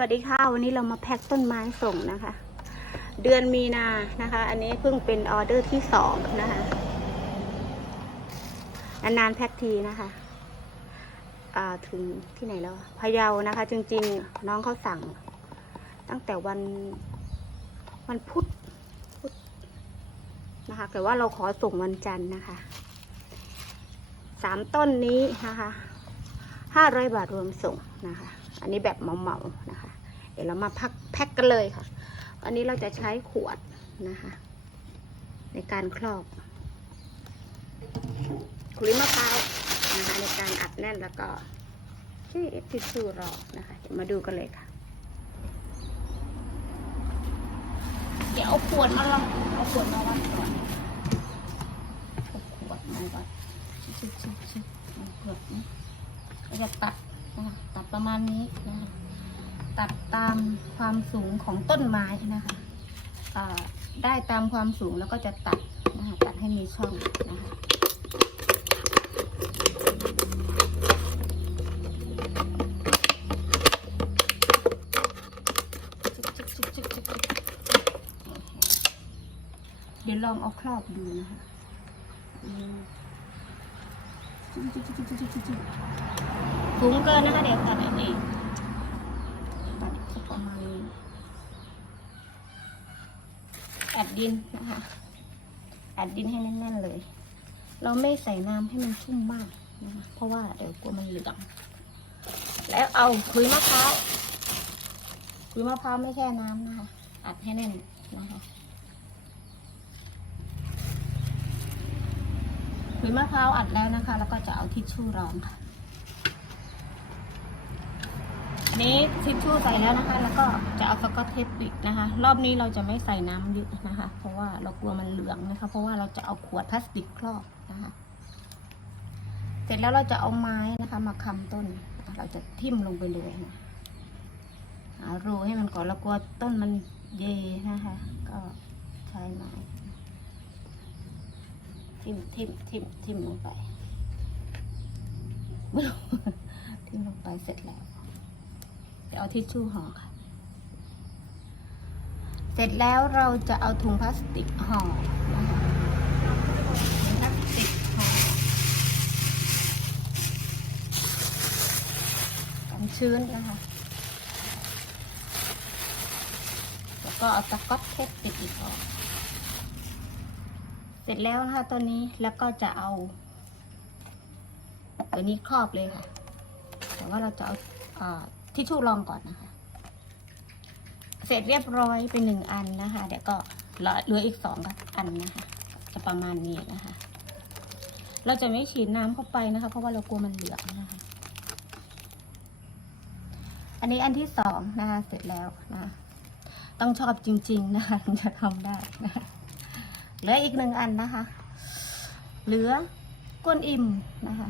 สวัสดีค่ะ วันนี้เรามาแพ็คต้นไม้ส่งนะคะ เดือนมีนานะคะ อันนี้เพิ่งเป็นออเดอร์ที่สองนะคะนานๆแพ็คทีนะคะถึงที่ไหนแล้วพะเยานะคะ จริงๆน้องเขาสั่ง ตั้งแต่วันวันพุธพุธนะคะ แต่ว่าเราขอส่งวันจันทร์นะคะสามต้นนี้นะคะห้าร้อยบาทรวมส่งนะคะ อันนี้แบบเหมาๆนะคะ ดี๋ยวเรามาพักแพ็คกันเลยค่ะ อันนี้เราจะใช้ขวดนะคะ ในการครอบขุยมะพร้าวนะคะในการอัดแน่นแล้วก็ที่ทิชชู่รองนะคะ เดี๋ยวมาดูกันเลยค่ะ เดี๋ยวเอาขวดมาลองเอาขวดมาวัดก่อนเอาขวดมาก่อนชิบชิบชิบเอาขวดนะเราจะตัดตัดประมาณนี้นะคะ ตัดตามความสูงของต้นไม้นะคะได้ตามความสูงแล้วก็จะตัดนะคะตัดให้มีช่องนะคะเดี๋ยวลองเอาครอบดูนะคะสูงเกินนะคะเดี๋ยวตัดอันนี้สักประมาณนี้แอ ดินนะคะแอดดินให้แน่นๆเลย เราไม่ใส่น้ำให้มันชุ่มมากนะคะเพราะว่าเดี๋ยวกลัวมันเหลืองแล้วเอาคุยมะพร้าวคุยมะพร้าวไม่แช่น้ำนะคะ อัดให้แน่นนะคะคุยมะพร้าวอัดแล้วนะคะ แล้วก็จะเอาทิชชู่รองค่ะ อั นี้ทิชชู่ใส่แล้วนะคะ แล้วก็จะเอาสกอตเทปปิดนะคะ รอบนี้เราจะไม่ใส่น้ำเยอะนะคะ เพราะว่าเรากลัวมันเหลืองนะคะ เพราะว่าเราจะเอาขวดพลาสติกครอบนะคะ เสร็จแล้วเราจะเอาไม้นะคะมาค้ำต้น เราจะทิ่มลงไปเลยนะหารูให้มันก่อนเรากลัวต้นมันเยนะคะ ก็ใช้ไม้ทิ่มทิ่มทิ่มทิ่มลงไปทิ่มลงไปเสร็จแล้ว เดี๋ยวเอาทิชชู่ห่อค่ะ เสร็จแล้วเราจะเอาถุงพลาสติกห่อพลาสติกห่อกันชื้นนะคะ แล้วก็เอาตะก๊อตเทปปิดอีกออกเสร็จแล้วนะคะตัวนี้แล้วก็จะเอา ตัวนี้ครอบเลยค่ะ แต่ว่าเราจะเอาอ่า ทิชชู่รองก่อนนะคะ เสร็จเรียบร้อยเป็นหนึ่งอันนะคะ เดี๋ยวก็เหลืออีกสองอันนะคะ จะประมาณนี้นะคะ เราจะไม่ฉีดน้ำเข้าไปนะคะ เพราะว่าเรากลัวมันเหลืองนะคะ อันนี้อันที่สองนะคะเสร็จแล้วนะต้องชอบจริง ๆ นะคะถึงจะทำได้นะเหลืออีกหนึ่งอันนะคะ เหลือกวนอิ่มนะคะ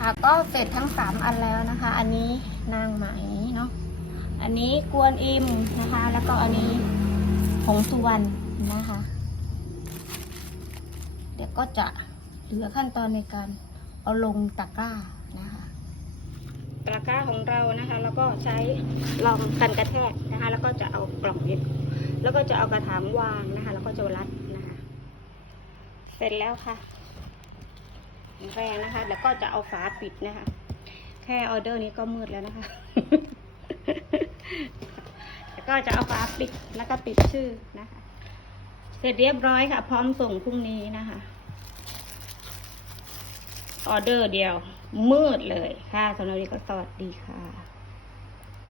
ค่ะ ก็เสร็จทั้งสามอันแล้วนะคะ อันนี้นางไหมเนาะอันนี้กวนอิมนะคะ แล้วก็อันนี้ผงสุวรรณนะคะ เดี๋ยวก็จะเหลือขั้นตอนในการเอาลงตะกร้านะคะตะกร้าของเรานะคะ แล้วก็ใช้รองกันกระแทกนะคะ แล้วก็จะเอากล่องยึดแล้วก็จะเอากระถางวางนะคะ แล้วก็จะรัดนะคะ เสร็จแล้วค่ะ แรงนะคะ แล้วก็จะเอาฝาปิดนะคะ แค่ออเดอร์นี้ก็มืดแล้วนะคะ แล้วก็จะเอาฝาปิดแล้วก็ปิดชื่อนะคะ เสร็จเรียบร้อยค่ะ พร้อมส่งพรุ่งนี้นะคะ ออเดอร์เดียว มืดเลยค่ะสำหรับวันนี้ก็สวัสดีค่ะ